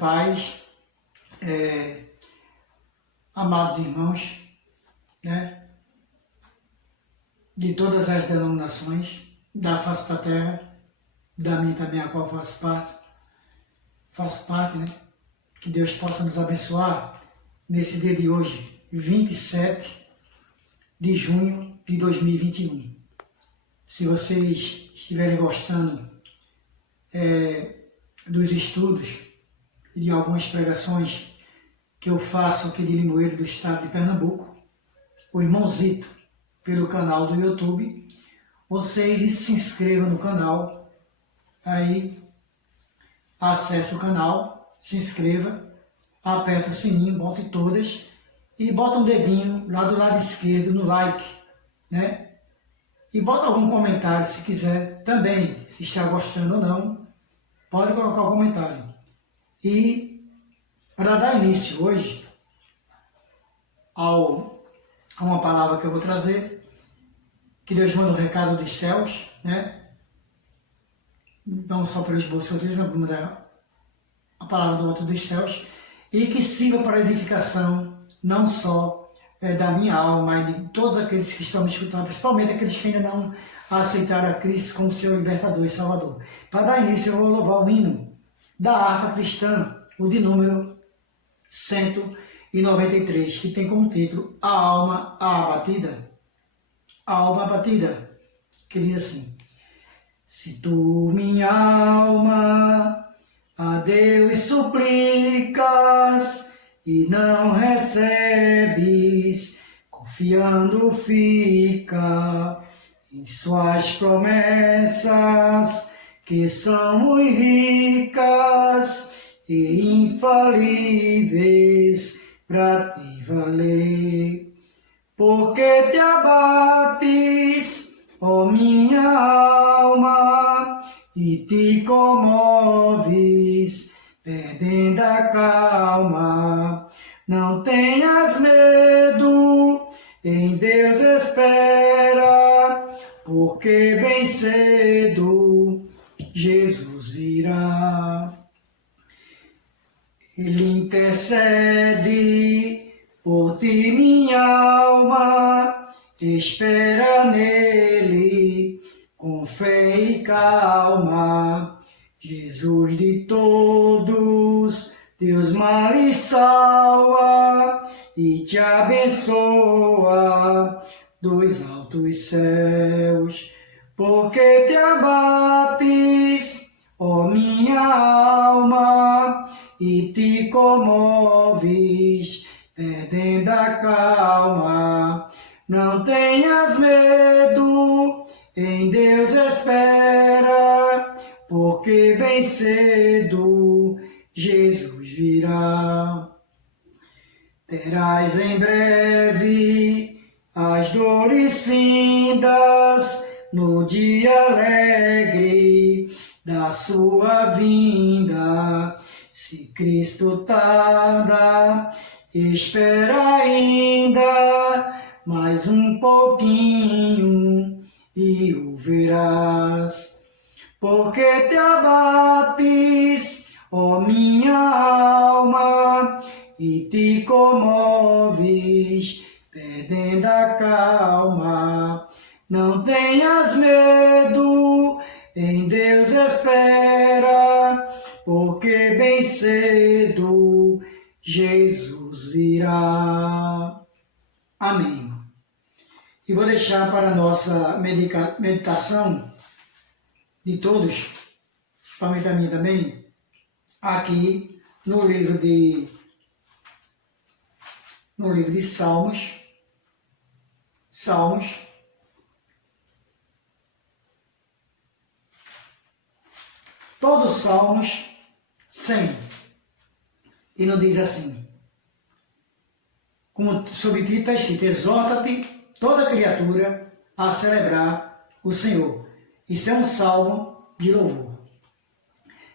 paz, amados irmãos, né, de todas as denominações, da face da terra, da minha também, a qual faço parte, né, que Deus possa nos abençoar nesse dia de hoje, 27 de junho de 2021. Se vocês estiverem gostando dos estudos e de algumas pregações que eu faço aqui de Limoeiro, do estado de Pernambuco, o irmão Zito, pelo canal do YouTube, vocês se inscrevam no canal, aí acesse o canal, se inscreva, aperta o sininho, bote todas e bota um dedinho lá do lado esquerdo no like, né? E bota algum comentário se quiser também, se está gostando ou não, pode colocar o comentário. E para dar início hoje a uma palavra que eu vou trazer, que Deus manda um recado dos céus, né? Não só pelo esboço que eu disse, mas a palavra do alto dos céus, e que sirva para a edificação não só da minha alma, mas de todos aqueles que estão me escutando, principalmente aqueles que ainda não aceitaram a Cristo como seu libertador e salvador. Para dar início, eu vou louvar o hino da harpa cristã, o de número 193, que tem como título A Alma Abatida. A Alma Abatida, que diz assim: se tu, minha alma, a Deus suplicas e não recebes, confiando fica em suas promessas, que são muito ricas e infalíveis para te valer. Porque te abates, ó minha alma, e te comoves, perdendo a calma. Não tenhas medo, em Deus espera, porque bem cedo Jesus virá. Ele intercede por ti, minha alma, espera nele com fé e calma. Jesus de todos teus males salva e te abençoa dos altos céus. Porque te abates, ó minha alma, e te comoves, perdendo a calma. Não tenhas medo, em Deus espera, porque bem cedo Jesus virá. Terás em breve as dores findas no dia alegre da sua vinda. Se Cristo tarda, espera ainda mais um pouquinho e o verás. Porque te abates, ó minha alma, e te comoves, perdendo a calma. Não tenhas medo, em Deus espera, porque bem cedo Jesus virá. Amém. E vou deixar para a nossa meditação de todos, principalmente a minha também, aqui no livro de Salmos, todos os Salmos 100, e nos diz assim, como subtítulo está escrito: exorta-te toda criatura a celebrar o Senhor. Isso é um salmo de louvor.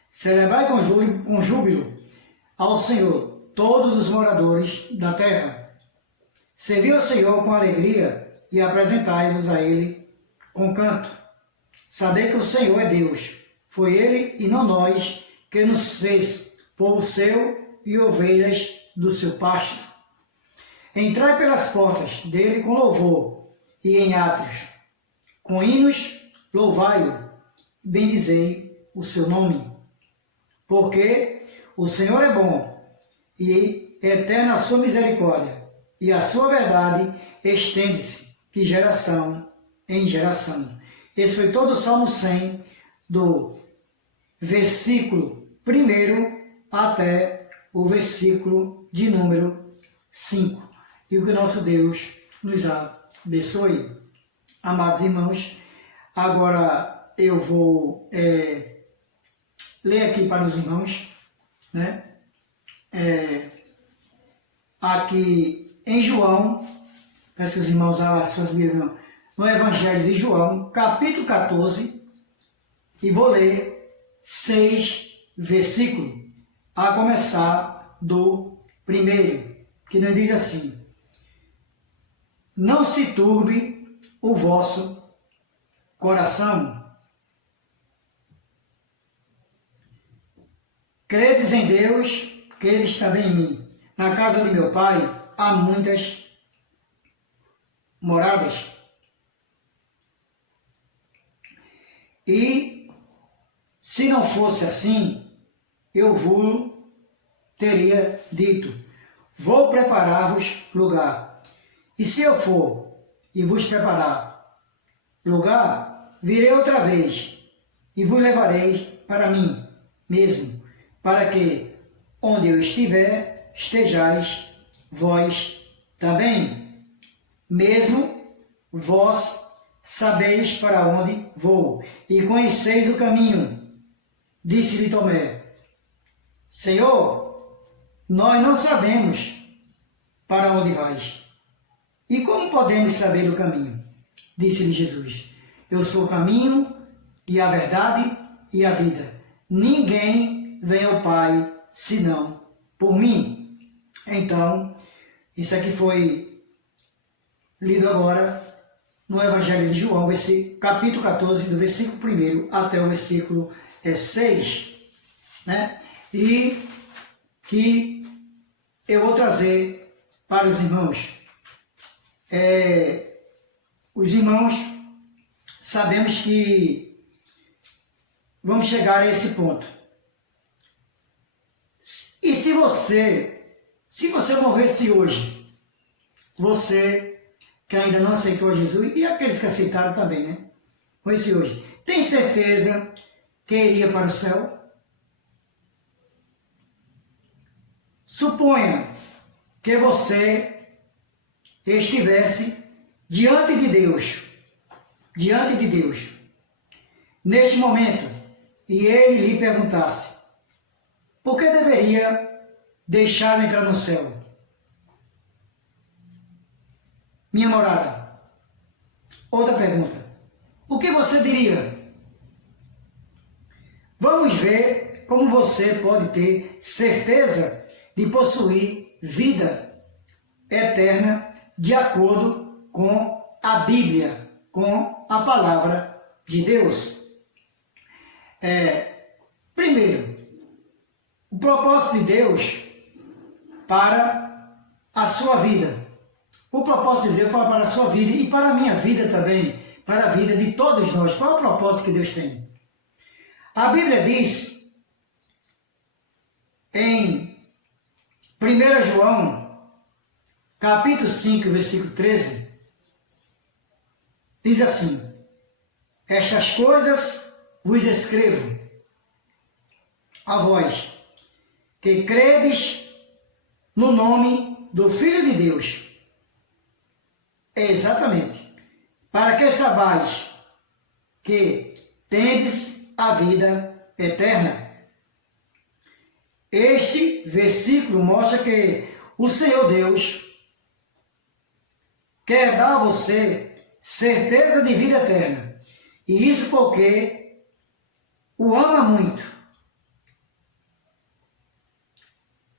Celebrai com júbilo ao Senhor todos os moradores da terra. Servi ao Senhor com alegria e apresentai-vos a Ele com canto. Sabei que o Senhor é Deus. Foi Ele e não nós que nos fez povo seu e ovelhas do seu pasto. Entrai pelas portas dele com louvor, e em átrios, com hinos, louvai-o, e bendizei o seu nome. Porque o Senhor é bom, e eterna a sua misericórdia, e a sua verdade estende-se de geração em geração. Esse foi todo o Salmo 100, do versículo 1 até o versículo de número 5. E o que nosso Deus nos abençoe. Amados irmãos, agora eu vou ler aqui para os irmãos, né? Aqui em João, peço que os irmãos abram as suas Bíblias, no Evangelho de João, capítulo 14, e vou ler 6 versículos, a começar do primeiro, que nos diz assim: não se turbe o vosso coração. Credes em Deus, credes também em mim. Na casa de meu Pai há muitas moradas. E se não fosse assim, eu vos teria dito: vou preparar-vos lugar. E se eu for e vos preparar lugar, virei outra vez e vos levarei para mim mesmo, para que onde eu estiver, estejais vós também. Mesmo vós sabeis para onde vou e conheceis o caminho. Disse-lhe Tomé: Senhor, nós não sabemos para onde vais. E como podemos saber o caminho? Disse-lhe Jesus: eu sou o caminho e a verdade e a vida. Ninguém vem ao Pai senão por mim. Então, isso aqui foi lido agora no Evangelho de João, capítulo 14, do versículo 1 até o versículo 6, né? E que eu vou trazer para os irmãos. Os irmãos, sabemos que vamos chegar a esse ponto. E se você morresse hoje, você que ainda não aceitou Jesus, e aqueles que aceitaram também, né? Morresse hoje, tem certeza que iria para o céu? Suponha que você estivesse diante de Deus, neste momento, e ele lhe perguntasse: por que deveria deixá-lo entrar no céu? Minha morada. Outra pergunta: o que você diria? Vamos ver como você pode ter certeza de possuir vida eterna de acordo com a Bíblia, com a palavra de Deus. Primeiro, o propósito de Deus para a sua vida. O propósito de Deus para a sua vida e para a minha vida também, para a vida de todos nós. Qual é o propósito que Deus tem? A Bíblia diz em 1 João, capítulo 5, versículo 13, diz assim: estas coisas vos escrevo a vós, que credes no nome do Filho de Deus. Exatamente. Para que sabais que tendes a vida eterna. Este versículo mostra que o Senhor Deus quer dar a você certeza de vida eterna. E isso porque o ama muito.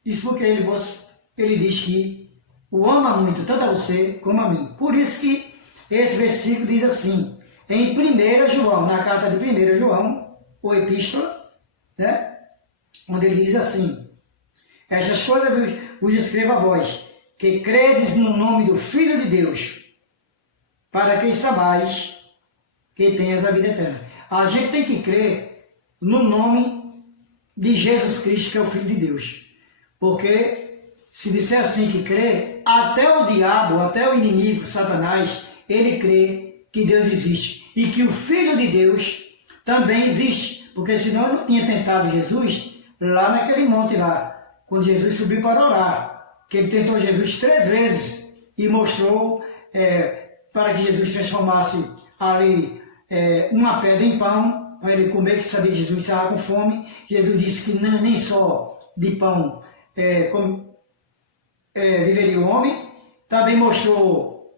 Isso porque ele diz que o ama muito, tanto a você como a mim. Por isso que esse versículo diz assim, em 1 João, na carta de 1 João, ou epístola, né? Onde ele diz assim: Estas coisas vos escrevo a vós, que credes no nome do Filho de Deus, para que saibais que tenhas a vida eterna. A gente tem que crer no nome de Jesus Cristo, que é o Filho de Deus. Porque se disser assim que crê, até o diabo, até o inimigo, Satanás, ele crê que Deus existe. E que o Filho de Deus também existe. Porque senão ele não tinha tentado Jesus lá naquele monte lá, quando Jesus subiu para orar. Que ele tentou Jesus 3 vezes e mostrou para que Jesus transformasse ali uma pedra em pão, para ele comer, que sabia que Jesus estava com fome. Jesus disse que não, nem só de pão viveria o homem. Também mostrou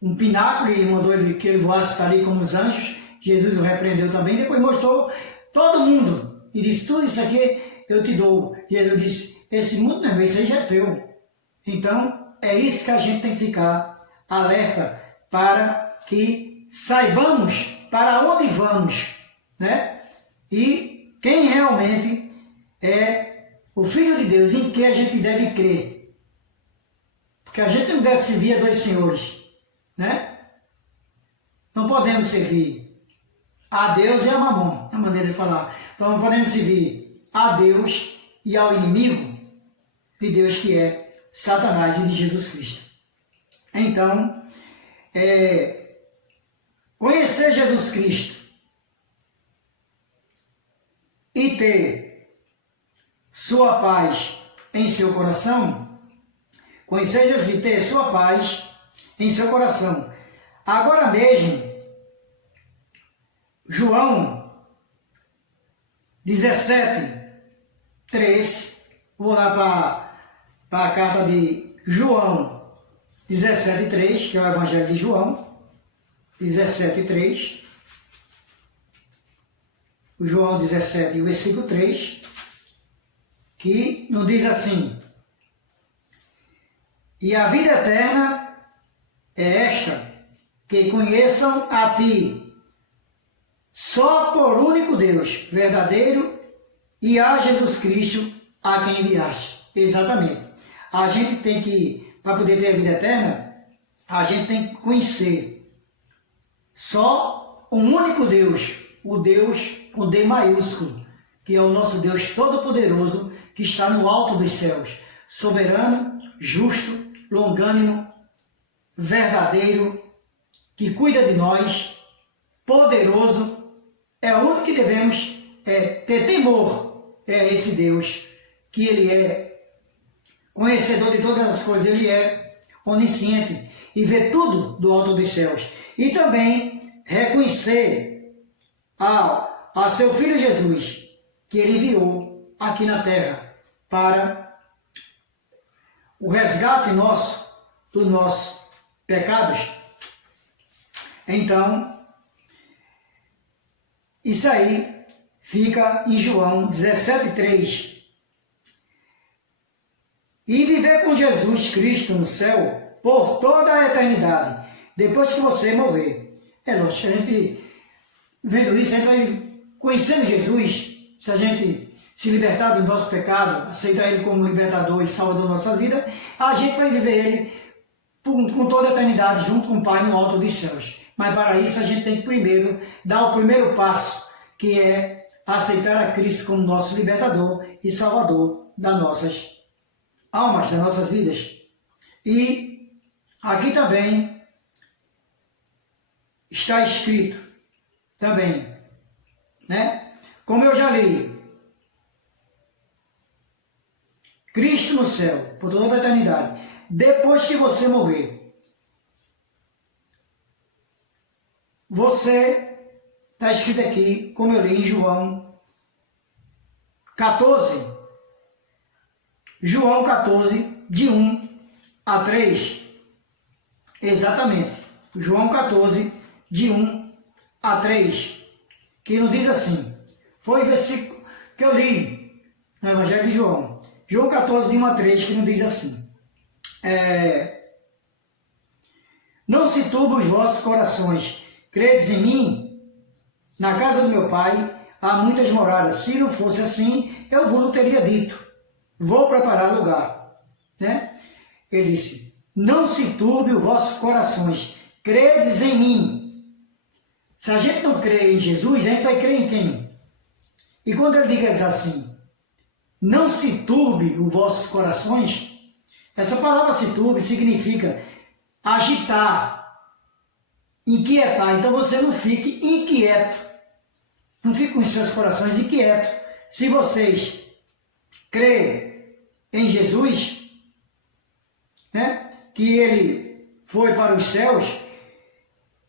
um pináculo e mandou que ele voasse ali como os anjos. Jesus o repreendeu também. Depois mostrou todo mundo e disse: tudo isso aqui eu te dou. Jesus disse: esse mundo não é meu, isso aí já é teu. Então é isso que a gente tem que ficar alerta, para que saibamos para onde vamos, né? E quem realmente é o Filho de Deus, em que a gente deve crer. Porque a gente não deve servir a 2 senhores, né? Não podemos servir a Deus e a Mamon, é a maneira de falar. Então não podemos servir a Deus e ao inimigo de Deus, que é Satanás, e de Jesus Cristo. Então, conhecer Jesus Cristo e ter sua paz em seu coração, conhecer Jesus e ter sua paz em seu coração. Agora mesmo, João 17:3, vou lá para a carta de João 17:3, que é o Evangelho de João 17:3, João 17, versículo 3, que nos diz assim: e a vida eterna é esta, que conheçam a ti, só por único Deus, verdadeiro, e a Jesus Cristo, a quem enviaste. Exatamente. A gente tem que, para poder ter a vida eterna, a gente tem que conhecer só um único Deus, o Deus com D maiúsculo, que é o nosso Deus Todo-Poderoso, que está no alto dos céus, soberano, justo, longânimo, verdadeiro, que cuida de nós, poderoso. É o único que devemos ter temor, é esse Deus, que ele é conhecedor de todas as coisas, ele é onisciente e vê tudo do alto dos céus. E também reconhecer a seu Filho Jesus, que ele enviou aqui na terra para o resgate nosso, dos nossos pecados. Então, isso aí fica em João 17:3. E viver com Jesus Cristo no céu por toda a eternidade, depois que você morrer. É lógico que a gente, vendo isso, a gente vai conhecendo Jesus. Se a gente se libertar do nosso pecado, aceitar Ele como libertador e salvador da nossa vida, a gente vai viver Ele com toda a eternidade, junto com o Pai no alto dos céus. Mas para isso a gente tem que primeiro dar o primeiro passo, que é aceitar a Cristo como nosso libertador e salvador das nossas almas, das nossas vidas. E aqui também está escrito também, né? Como eu já li, Cristo no céu, por toda a eternidade, depois que você morrer, você, está escrito aqui, como eu li em João 14, de 1 a 3, exatamente, João 14, de 1 a 3, que nos diz assim, foi o versículo que eu li no Evangelho de João, João 14, de 1 a 3, que nos diz assim, não se turbem os vossos corações, credes em mim? Na casa do meu Pai há muitas moradas. Se não fosse assim, eu vos teria dito, vou preparar lugar. Né? Ele disse, não se turbe os vossos corações, credes em mim. Se a gente não crê em Jesus, a gente vai crer em quem? E quando ele diz assim, não se turbe os vossos corações, essa palavra se turbe significa agitar, inquietar. Então você não fique inquieto, não fique com os seus corações inquietos. Se vocês crê em Jesus, né, que ele foi para os céus,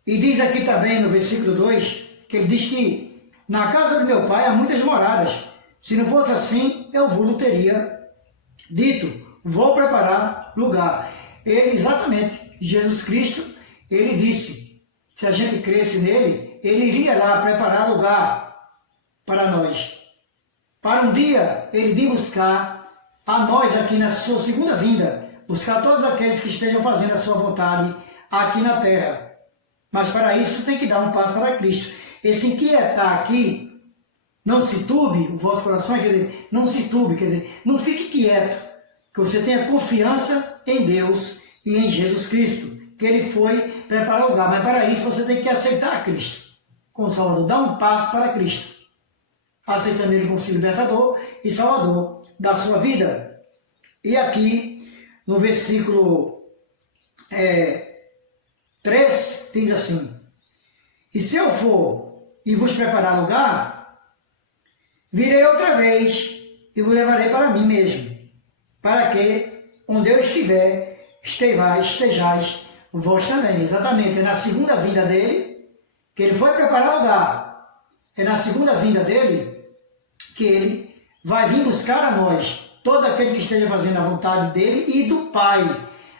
e diz aqui também no versículo 2, que ele diz que na casa do meu pai há muitas moradas. Se não fosse assim, eu vos teria dito, vou preparar lugar. Ele, exatamente, Jesus Cristo, ele disse, se a gente cresce nele, ele iria lá preparar lugar para nós. Para um dia ele vir buscar a nós aqui na sua segunda vinda, buscar todos aqueles que estejam fazendo a sua vontade aqui na terra. Mas para isso tem que dar um passo para Cristo. Esse inquietar aqui, não se turbe o vosso coração, quer dizer, não se turbe, quer dizer, não fique quieto, que você tenha confiança em Deus e em Jesus Cristo, que ele foi preparar o lugar. Mas para isso você tem que aceitar Cristo como Salvador, dar um passo para Cristo, aceitando ele como seu libertador e salvador da sua vida. E aqui, no versículo 3, diz assim, e se eu for e vos preparar lugar, virei outra vez e vos levarei para mim mesmo, para que, onde eu estiver, estejais vós também. Exatamente, é na segunda vinda dele que ele foi preparar lugar. É na segunda vinda dele que ele vai vir buscar a nós, todo aquele que esteja fazendo a vontade dele e do Pai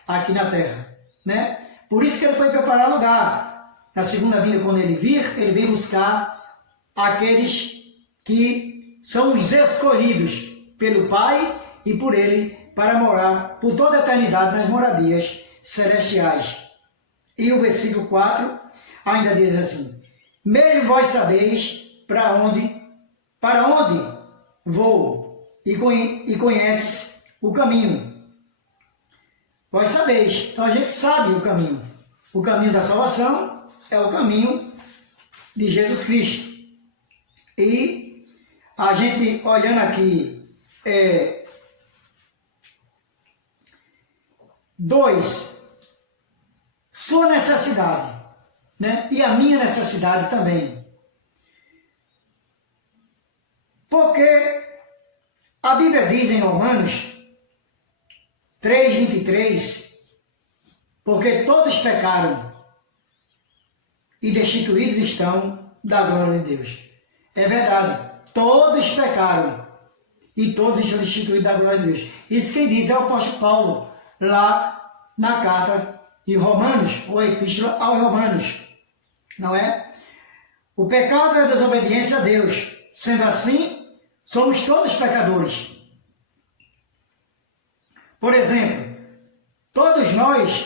aqui na terra, né? Por isso que ele foi preparar lugar. Na segunda vinda, quando ele vir, ele vem buscar aqueles que são os escolhidos pelo Pai e por ele para morar por toda a eternidade nas moradias celestiais. E o versículo 4 ainda diz assim, mesmo vós sabeis para onde vou e conheces o caminho. Vós sabeis. Então a gente sabe o caminho. O caminho da salvação é o caminho de Jesus Cristo. E a gente olhando aqui, 2, sua necessidade, né? E a minha necessidade também. Porque a Bíblia diz em Romanos 3:23, porque todos pecaram e destituídos estão da glória de Deus. É verdade, todos pecaram e todos estão destituídos da glória de Deus. Isso quem diz é o apóstolo Paulo, lá na carta de Romanos, ou a epístola aos Romanos, não é? O pecado é a desobediência a Deus. Sendo assim, somos todos pecadores. Por exemplo, todos nós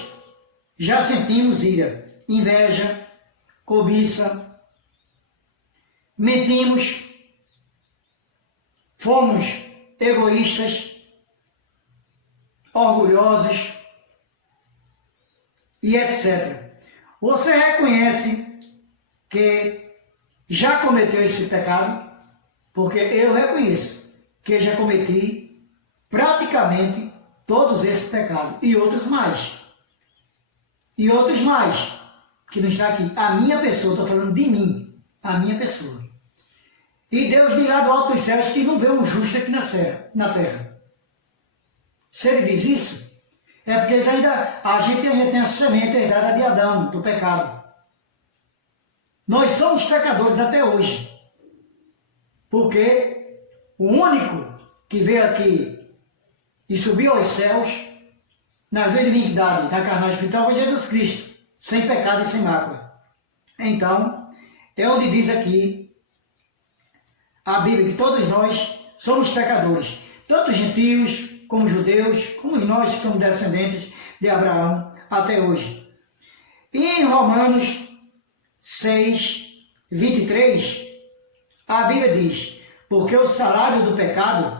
já sentimos ira, inveja, cobiça, mentimos, fomos egoístas, orgulhosos e etc. Você reconhece que já cometeu esse pecado? Porque eu reconheço que já cometi praticamente todos esses pecados e outros mais. E outros mais, que não está aqui. A minha pessoa, estou falando de mim, a minha pessoa. E Deus diz lá do alto dos céus que não vê um justo aqui na terra. Se ele diz isso, é porque a gente ainda tem a semente herdada de Adão, do pecado. Nós somos pecadores até hoje. Porque o único que veio aqui e subiu aos céus, na divindade, na carnagem espiritual, foi Jesus Cristo, sem pecado e sem mácula. Então, é onde diz aqui a Bíblia que todos nós somos pecadores, tanto gentios como judeus, como nós que somos descendentes de Abraão até hoje. E em Romanos 6:23, a Bíblia diz, porque o salário do pecado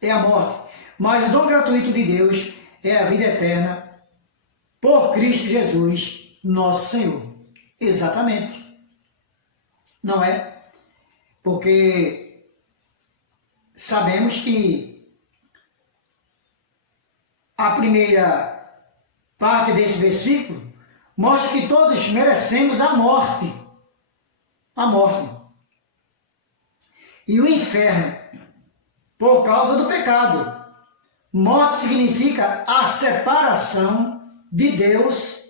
é a morte, mas o dom gratuito de Deus é a vida eterna por Cristo Jesus, nosso Senhor. Exatamente. Não é? Porque sabemos que a primeira parte desse versículo mostra que todos merecemos a morte. A morte. E o inferno, por causa do pecado. Morte significa a separação de Deus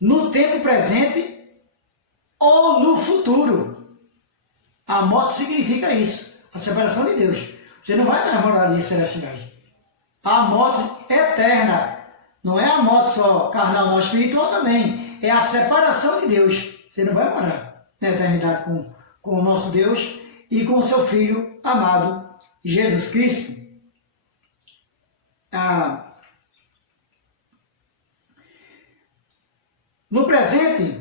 no tempo presente ou no futuro. A morte significa isso, a separação de Deus. Você não vai mais morar ali celestiais. A morte eterna, não é a morte só carnal, não, espiritual também. É a separação de Deus. Você não vai morar na eternidade com o nosso Deus e com o seu Filho amado, Jesus Cristo. No presente,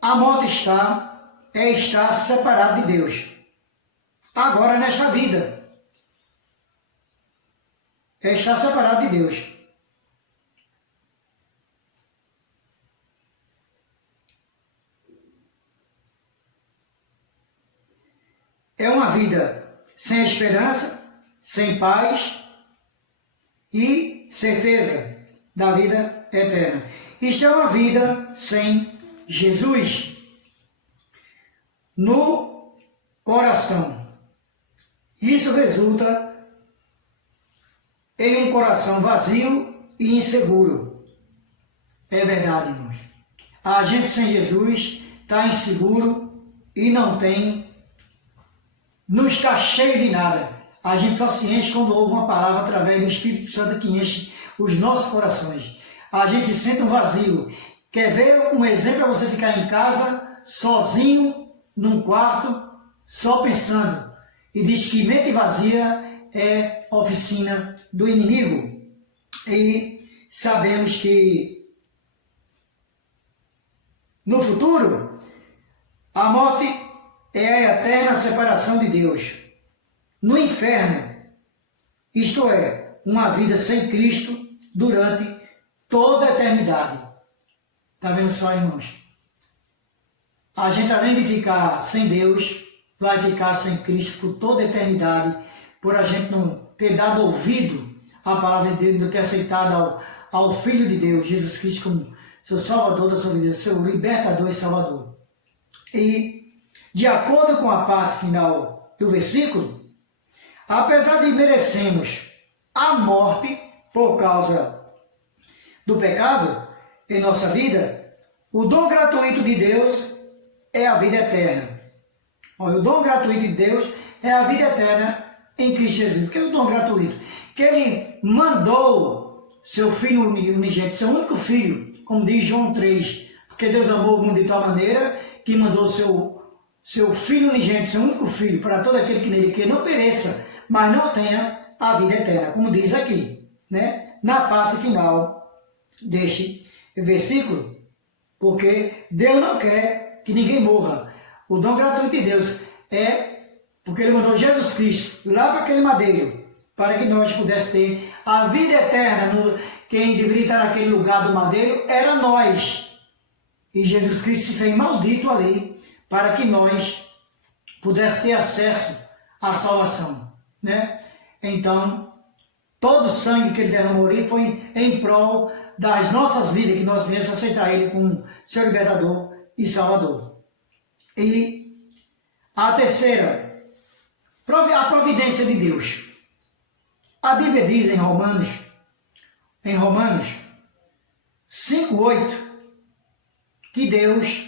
a morte está separada de Deus. Agora, nesta vida, está separado de Deus. É uma vida sem esperança, sem paz e certeza da vida eterna. Isto é uma vida sem Jesus no coração. Isso resulta em um coração vazio e inseguro. É verdade, irmãos. A gente sem Jesus está inseguro e não está cheio de nada. A gente só se enche quando ouve uma palavra através do Espírito Santo que enche os nossos corações. A gente sente um vazio. Quer ver um exemplo para você ficar em casa, sozinho, num quarto, só pensando. E diz que mente vazia é oficina do inimigo. E sabemos que no futuro, a morte é a eterna separação de Deus. No inferno, isto é, uma vida sem Cristo durante toda a eternidade. Está vendo só, irmãos? A gente, além de ficar sem Deus, vai ficar sem Cristo por toda a eternidade, por a gente não ter dado ouvido à palavra de Deus, não ter aceitado ao Filho de Deus, Jesus Cristo, como seu Salvador da sua vida, seu libertador e Salvador. E, de acordo com a parte final do versículo, apesar de merecermos a morte por causa do pecado em nossa vida, o dom gratuito de Deus é a vida eterna. Olha, o dom gratuito de Deus é a vida eterna em Cristo Jesus. O que é o dom gratuito? Que Ele mandou seu Filho unigênito, seu único Filho, como diz João 3, porque Deus amou o mundo de tal maneira que mandou seu Filho unigênito, seu único Filho, para todo aquele que nele crê, não pereça, mas não tenha a vida eterna, como diz aqui, né? Na parte final deste versículo, porque Deus não quer que ninguém morra. O dom gratuito de Deus é porque Ele mandou Jesus Cristo lá para aquele madeiro, para que nós pudéssemos ter a vida eterna. Quem deveria estar naquele lugar do madeiro era nós. E Jesus Cristo se fez maldito ali, para que nós pudéssemos ter acesso à salvação, né? Então, todo o sangue que Ele derramou ali foi em prol das nossas vidas, que nós viemos aceitar Ele como seu libertador e salvador. E a terceira, a providência de Deus. A Bíblia diz em Romanos 5:8, que Deus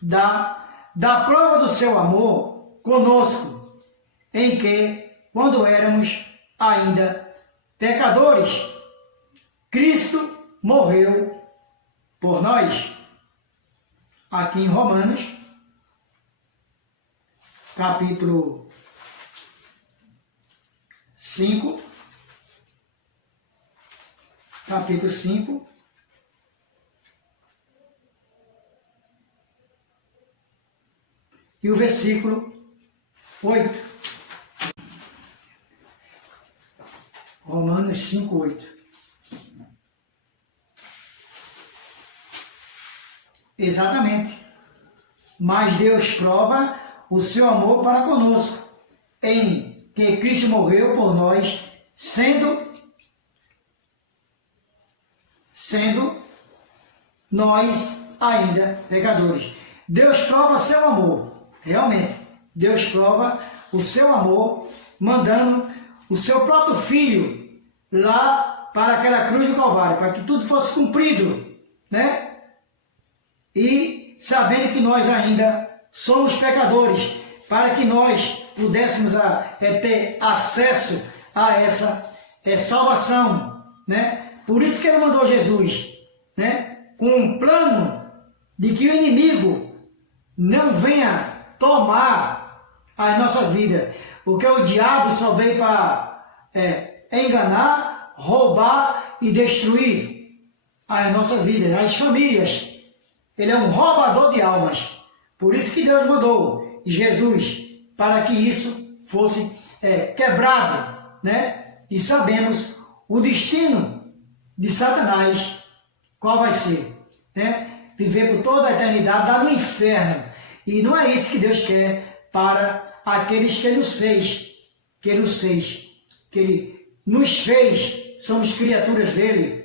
dá prova do seu amor conosco, em que, quando éramos ainda pecadores, Cristo morreu por nós. Aqui em Romanos, capítulo 5, e o versículo 8. Romanos 5:8. Exatamente. Mas Deus prova o seu amor para conosco, em que Cristo morreu por nós, sendo nós ainda pecadores. Deus prova seu amor, realmente. Deus prova o seu amor, mandando o seu próprio Filho lá para aquela cruz do Calvário, para que tudo fosse cumprido, né? E sabendo que nós ainda somos pecadores, para que nós pudéssemos ter acesso a essa salvação, né? Por isso que ele mandou Jesus, né? Com um plano de que o inimigo não venha tomar as nossas vidas, porque o diabo só veio para enganar, roubar e destruir as nossas vidas, as famílias. Ele é um roubador de almas. Por isso que Deus mandou Jesus, para que isso fosse quebrado, né? E sabemos o destino de Satanás, qual vai ser, né? Viver por toda a eternidade lá no inferno. E não é isso que Deus quer para aqueles que Ele nos fez, que Ele nos fez, somos criaturas dele,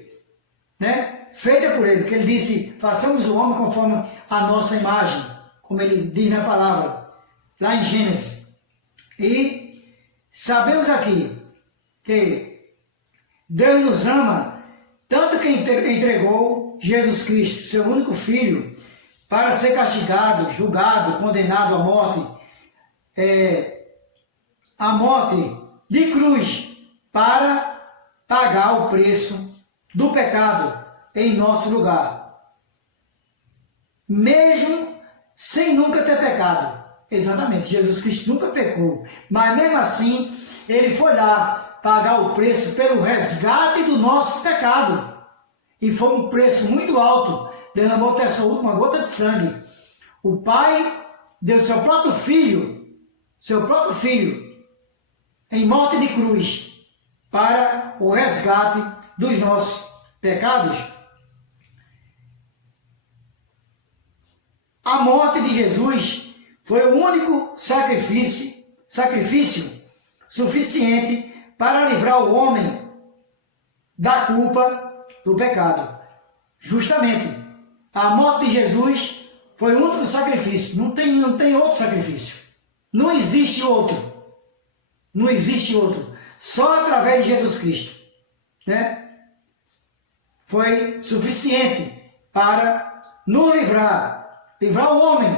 né? Feita por Ele, que Ele disse, façamos o homem conforme a nossa imagem, como Ele diz na palavra, lá em Gênesis. E sabemos aqui que Deus nos ama, tanto que entregou Jesus Cristo, seu único Filho, para ser castigado, julgado, condenado à morte de cruz, para pagar o preço do pecado em nosso lugar, mesmo sem nunca ter pecado. Exatamente, Jesus Cristo nunca pecou, mas mesmo assim, Ele foi lá pagar o preço pelo resgate do nosso pecado, e foi um preço muito alto, derramou até essa última gota de sangue. O Pai deu seu próprio Filho, em morte de cruz, para o resgate dos nossos pecados. A morte de Jesus foi o único sacrifício suficiente para livrar o homem da culpa do pecado. Justamente, a morte de Jesus foi o único sacrifício. Não tem outro sacrifício. Não existe outro. Não existe outro. Só através de Jesus Cristo, né? Foi suficiente para nos livrar o homem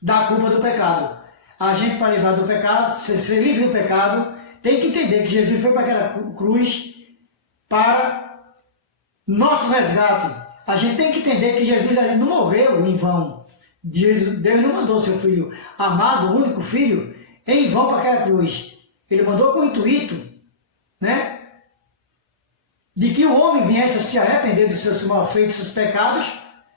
da culpa do pecado. A gente, para livrar do pecado, ser livre do pecado, tem que entender que Jesus foi para aquela cruz para nosso resgate. A gente tem que entender que Jesus não morreu em vão. Deus não mandou seu Filho amado, o único Filho, em vão para aquela cruz. Ele mandou com o intuito, né, de que o homem viesse a se arrepender dos seus malfeitos, dos seus pecados,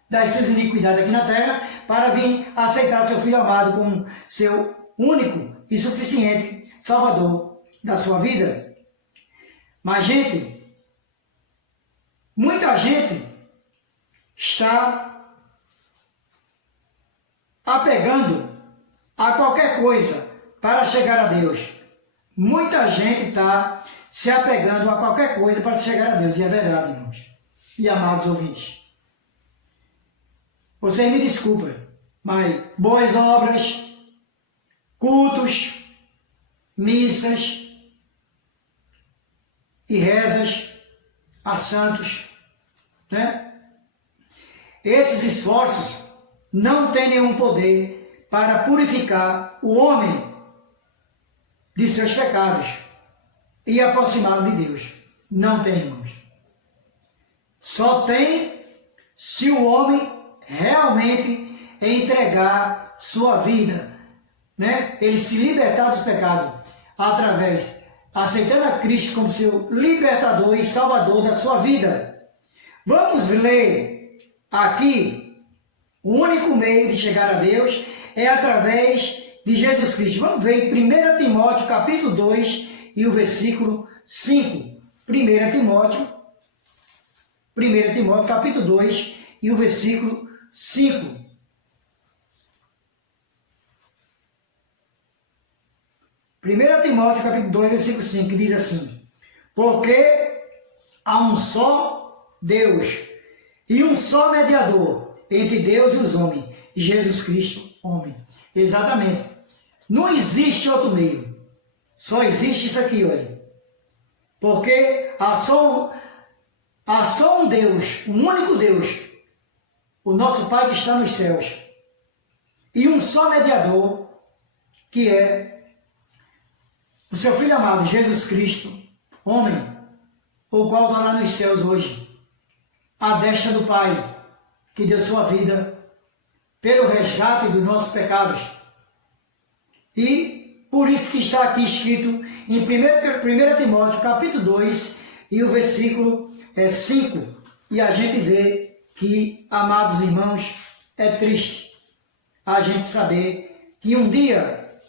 das suas iniquidades aqui na terra, para vir aceitar seu Filho amado como seu único e suficiente Salvador da sua vida. Mas, gente, muita gente está apegando a qualquer coisa para chegar a Deus. Muita gente está se apegando a qualquer coisa para chegar a Deus. E é verdade, irmãos e amados ouvintes. Vocês me desculpem, mas boas obras, cultos, missas e rezas a santos, né? Esses esforços não têm nenhum poder para purificar o homem de seus pecados e aproximá-lo de Deus. Não tem, irmãos. Só tem se o homem realmente entregar sua vida, né? Ele se libertar dos pecados aceitando a Cristo como seu libertador e salvador da sua vida. Vamos ler aqui, o único meio de chegar a Deus é através de Jesus Cristo. Vamos ver em 1 Timóteo capítulo 2 e o versículo 5. 1 Timóteo, 1 Timóteo capítulo 2 e o versículo 5. 1 Timóteo capítulo 2, versículo 5, que diz assim: porque há um só Deus e um só mediador entre Deus e os homens, Jesus Cristo, homem. Exatamente. Não existe outro meio. Só existe isso aqui, olha. Porque há só um Deus, um único Deus, o nosso Pai que está nos céus, e um só mediador, que é o seu Filho amado, Jesus Cristo, homem, o qual está lá nos céus hoje, à destra do Pai, que deu sua vida pelo resgate dos nossos pecados. E por isso que está aqui escrito em 1 Timóteo capítulo 2 e o versículo 5. E a gente vê que, amados irmãos, é triste a gente saber que um dia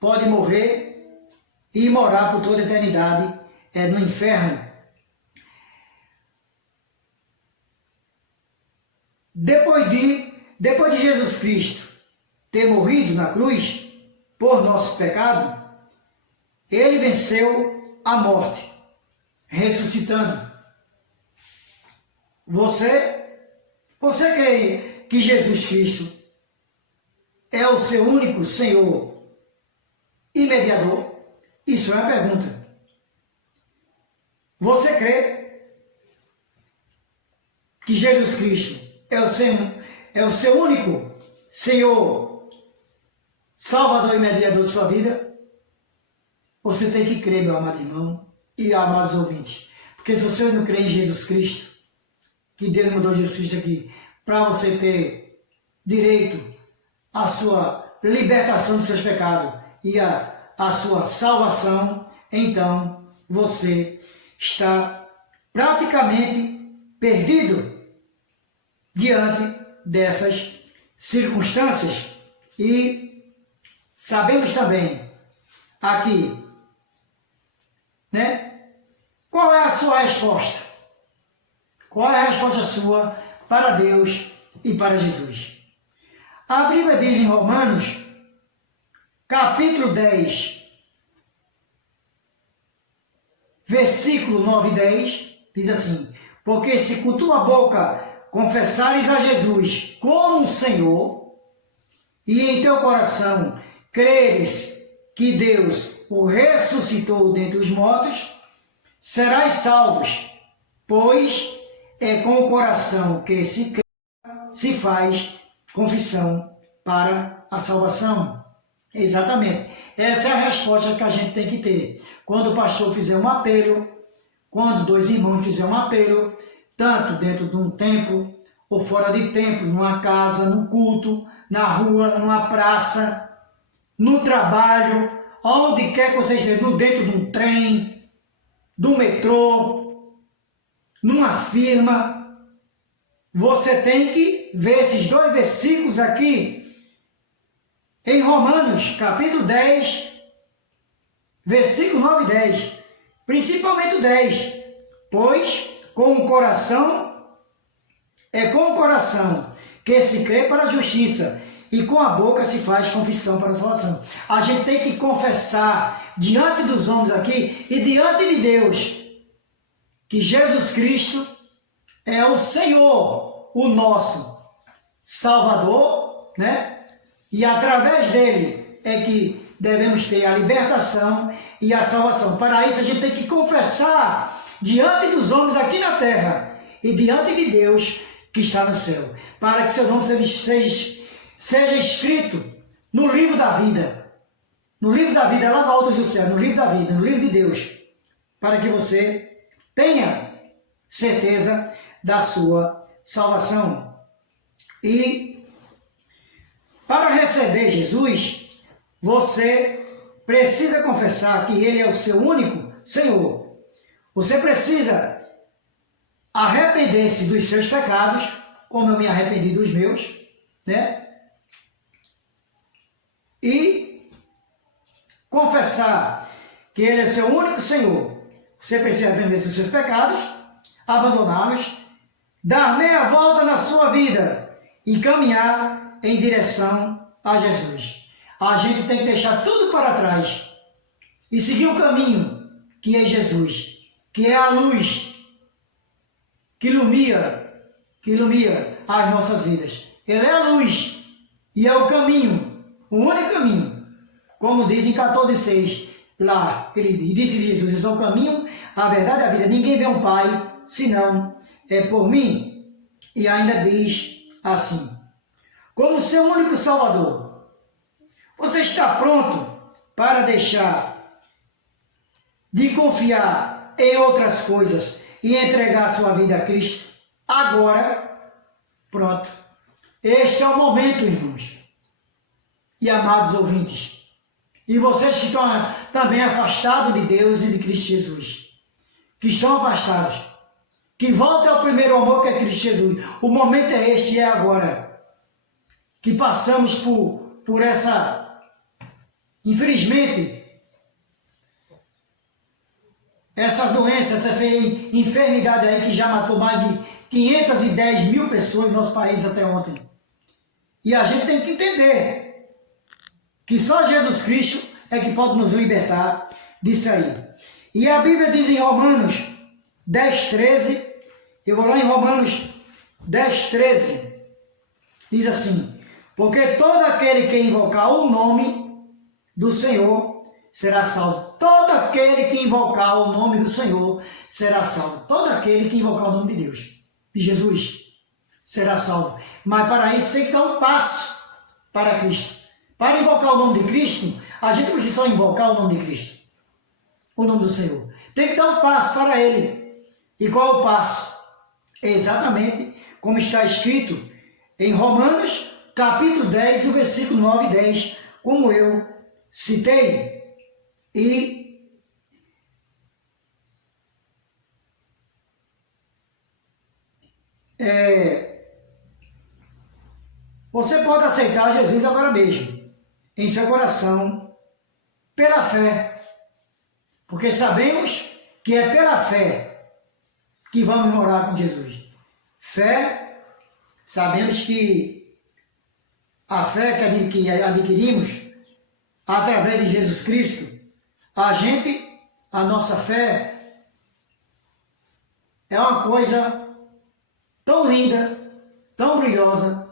pode morrer e morar por toda a eternidade no inferno. Depois de Jesus Cristo ter morrido na cruz por nossos pecados, ele venceu a morte, ressuscitando. Você crê que Jesus Cristo é o seu único Senhor e mediador? Isso é uma pergunta. Você crê que Jesus Cristo é o seu único Senhor, Salvador e mediador de sua vida? Você tem que crer, meu amado irmão e amados ouvintes. Porque se você não crê em Jesus Cristo, que Deus mandou Jesus Cristo aqui, para você ter direito à sua libertação dos seus pecados e a sua salvação, então você está praticamente perdido diante dessas circunstâncias. E sabemos também aqui, qual é a sua resposta? Qual é a resposta sua para Deus e para Jesus? A Bíblia diz em Romanos, capítulo 10, versículo 9 e 10, diz assim: porque se com tua boca confessares a Jesus como Senhor, e em teu coração creres que Deus o ressuscitou dentre os mortos, serás salvos, pois é com o coração que se faz confissão para a salvação. Exatamente. Essa é a resposta que a gente tem que ter. Quando o pastor fizer um apelo, quando dois irmãos fizerem um apelo, tanto dentro de um templo ou fora de templo, numa casa, num culto, na rua, numa praça, no trabalho, onde quer que você esteja, dentro de um trem, do metrô, numa firma, você tem que ver esses dois versículos aqui em Romanos, capítulo 10, versículo 9 e 10, principalmente o 10, pois com o coração que se crê para a justiça, e com a boca se faz confissão para a salvação. A gente tem que confessar diante dos homens aqui e diante de Deus que Jesus Cristo é o Senhor, o nosso Salvador, E através dele é que devemos ter a libertação e a salvação. Para isso a gente tem que confessar diante dos homens aqui na terra e diante de Deus que está no céu, para que seu nome seja escrito no livro da vida. No livro da vida, lá no alto do céu, no livro da vida, no livro de Deus, para que você tenha certeza da sua salvação. E para receber Jesus, você precisa confessar que Ele é o seu único Senhor. Você precisa arrepender-se dos seus pecados, como eu me arrependi dos meus, E confessar que Ele é seu único Senhor, Você precisa aprender dos seus pecados, abandoná-los, dar meia volta na sua vida e caminhar em direção a Jesus. A gente tem que deixar tudo para trás e seguir o caminho que é Jesus, que é a luz que ilumina as nossas vidas. Ele é a luz e é o caminho, o único caminho. Como diz em 14,6, lá, ele disse Jesus, eu sou o caminho, a verdade e a vida. Ninguém vê um Pai, senão é por mim. E ainda diz assim, como seu único Salvador, você está pronto para deixar de confiar em outras coisas e entregar sua vida a Cristo? Agora, pronto. Este é o momento, irmãos e amados ouvintes. E vocês que estão também afastados de Deus e de Cristo Jesus, que estão afastados, que voltem ao primeiro amor que é Cristo Jesus. O momento é este e é agora. Que passamos por essa, infelizmente, essas doenças, essa enfermidade aí que já matou mais de 510 mil pessoas no nosso país até ontem. E a gente tem que entender que só Jesus Cristo é que pode nos libertar disso aí. E a Bíblia diz em Romanos 10,13, eu vou lá em Romanos 10,13, diz assim, porque todo aquele que invocar o nome do Senhor será salvo. Todo aquele que invocar o nome do Senhor será salvo. Todo aquele que invocar o nome de Deus, de Jesus, será salvo. Mas para isso tem que dar um passo para Cristo. Para invocar o nome de Cristo, a gente precisa só invocar o nome de Cristo, o nome do Senhor. Tem que dar um passo para Ele. E qual é o passo? É exatamente como está escrito em Romanos, capítulo 10, o versículo 9 e 10, como eu citei. E você pode aceitar Jesus agora mesmo, em seu coração, pela fé. Porque sabemos que é pela fé que vamos morar com Jesus. Fé, sabemos que a fé que adquirimos através de Jesus Cristo, a nossa fé é uma coisa tão linda, tão brilhosa,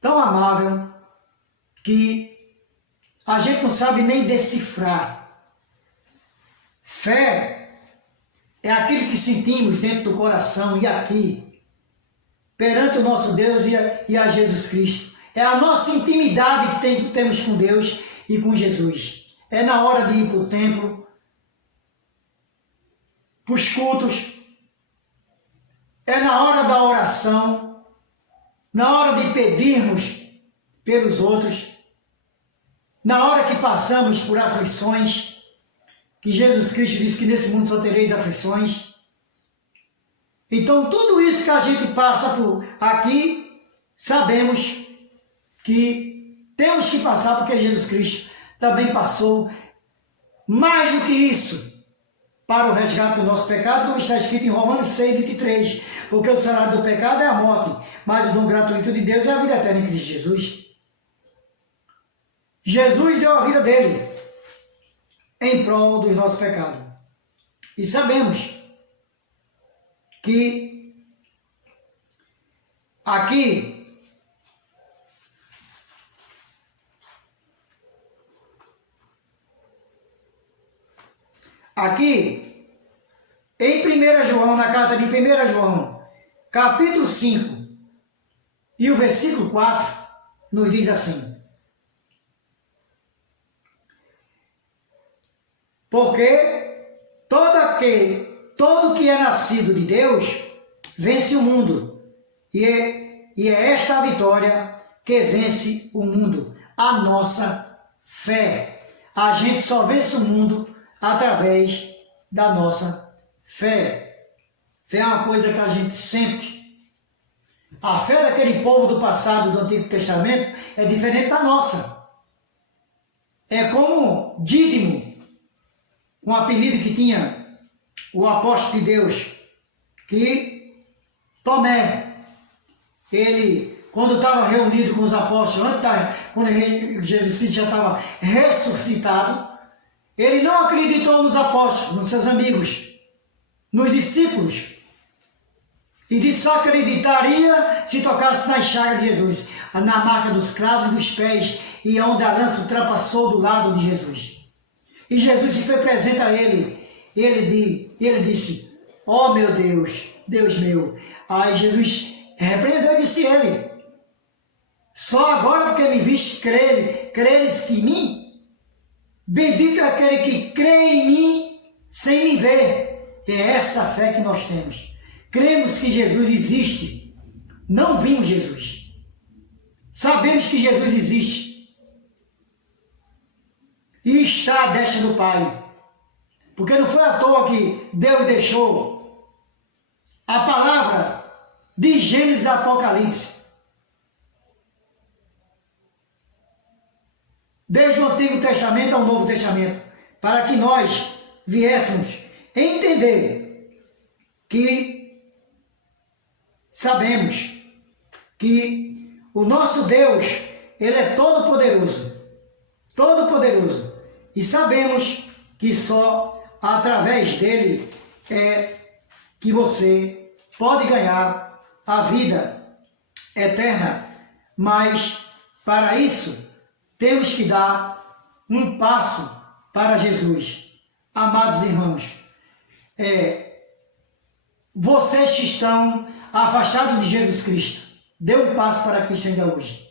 tão amável, que a gente não sabe nem decifrar. Fé é aquilo que sentimos dentro do coração e aqui, perante o nosso Deus e a Jesus Cristo. É a nossa intimidade que temos com Deus e com Jesus. É na hora de ir para o templo, para os cultos, é na hora da oração, na hora de pedirmos pelos outros, na hora que passamos por aflições, que Jesus Cristo disse que nesse mundo só tereis aflições. Então tudo isso que a gente passa por aqui, sabemos que temos que passar, porque Jesus Cristo também passou mais do que isso para o resgate do nosso pecado, como está escrito em Romanos 6,23, porque o salário do pecado é a morte, mas o dom gratuito de Deus é a vida eterna em Cristo Jesus. Jesus deu a vida dele em prol dos nossos pecados. E sabemos que aqui em 1 João, na carta de 1 João, capítulo 5 e o versículo 4, nos diz assim: porque todo que é nascido de Deus vence o mundo, e é esta a vitória que vence o mundo, a nossa fé. A gente só vence o mundo através da nossa fé. Fé é uma coisa que a gente sente. A fé daquele povo do passado, do Antigo Testamento, é diferente da nossa. É como dídimo, com o apelido que tinha o apóstolo de Deus, que Tomé, ele, quando estava reunido com os apóstolos, quando Jesus Cristo já estava ressuscitado, ele não acreditou nos apóstolos, nos seus amigos, nos discípulos, e disse só acreditaria se tocasse na chaga de Jesus, na marca dos cravos e dos pés, e onde a lança ultrapassou do lado de Jesus. E Jesus se foi presente a ele. Ele disse, ó meu Deus, Deus meu. Aí Jesus repreendeu e disse ele, só agora porque me viste creres em mim? Bendito é aquele que crê em mim sem me ver. É essa a fé que nós temos. Cremos que Jesus existe. Não vimos Jesus. Sabemos que Jesus existe. E está à destra do Pai. Porque não foi à toa que Deus deixou a palavra de Gênesis e Apocalipse. Desde o Antigo Testamento ao Novo Testamento. Para que nós viéssemos entender que sabemos que o nosso Deus, Ele é todo-poderoso. Todo-poderoso. E sabemos que só através dele é que você pode ganhar a vida eterna. Mas para isso temos que dar um passo para Jesus. Amados irmãos, vocês que estão afastados de Jesus Cristo, dê um passo para Cristo ainda hoje.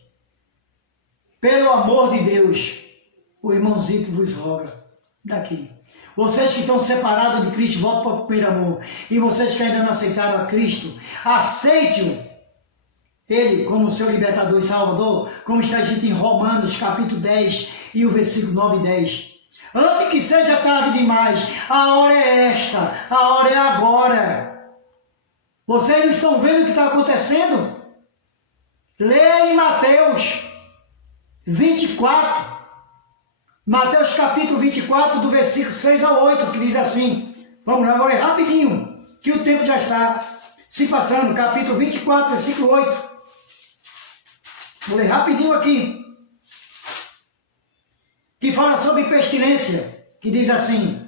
Pelo amor de Deus, o irmãozito vos roga daqui. Vocês que estão separados de Cristo, voltem para o primeiro amor. E vocês que ainda não aceitaram a Cristo, aceite-o, Ele como seu libertador e salvador, como está escrito em Romanos capítulo 10 e o versículo 9 e 10. Antes que seja tarde demais, a hora é esta, a hora é agora. Vocês não estão vendo o que está acontecendo? Leia em Mateus 24. Mateus capítulo 24, do versículo 6 ao 8, que diz assim. Vamos lá, vou ler rapidinho, que o tempo já está se passando. Capítulo 24, versículo 8. Vou ler rapidinho aqui. Que fala sobre pestilência, que diz assim.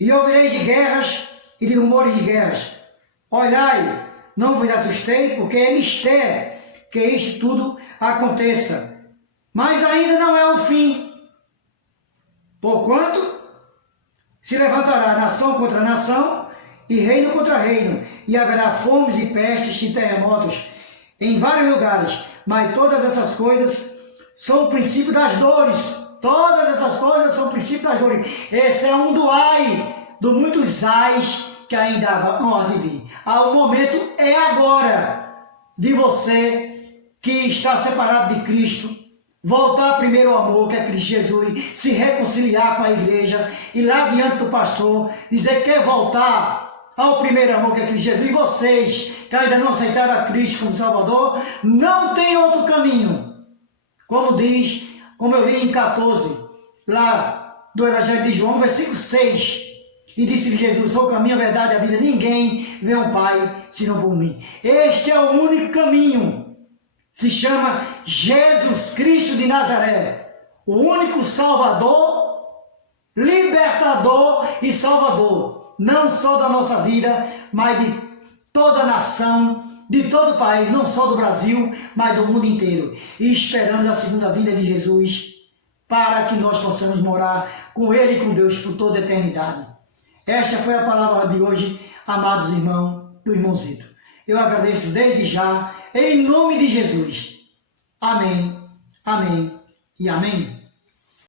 E ouvireis de guerras e de rumores de guerras. Olhai, não vos assustei, porque é mistério que isto tudo aconteça. Mas ainda não é o fim. Porquanto se levantará nação contra nação e reino contra reino, e haverá fomes e pestes e terremotos em vários lugares. Mas todas essas coisas são o princípio das dores. Todas essas coisas são o princípio das dores. Esse é um do ai, do muitos ais que ainda vão de vir. O momento é agora de você que está separado de Cristo, voltar primeiro ao amor, que é Cristo Jesus, se reconciliar com a igreja, e lá diante do pastor, dizer que quer voltar ao primeiro amor, que é Cristo Jesus. E vocês que ainda não aceitaram a Cristo como Salvador, não tem outro caminho. Como diz, como eu li em 14, lá do Evangelho de João, versículo 6, e disse Jesus, sou o caminho, a verdade e a vida, ninguém vê ao Pai senão por mim. Este é o único caminho. Se chama Jesus Cristo de Nazaré, o único Salvador, libertador e Salvador, não só da nossa vida, mas de toda a nação, de todo o país, não só do Brasil, mas do mundo inteiro, e esperando a segunda vinda de Jesus, para que nós possamos morar com Ele e com Deus por toda a eternidade. Esta foi a palavra de hoje, amados irmãos do Irmãozito. Eu agradeço desde já, em nome de Jesus. Amém, amém e amém.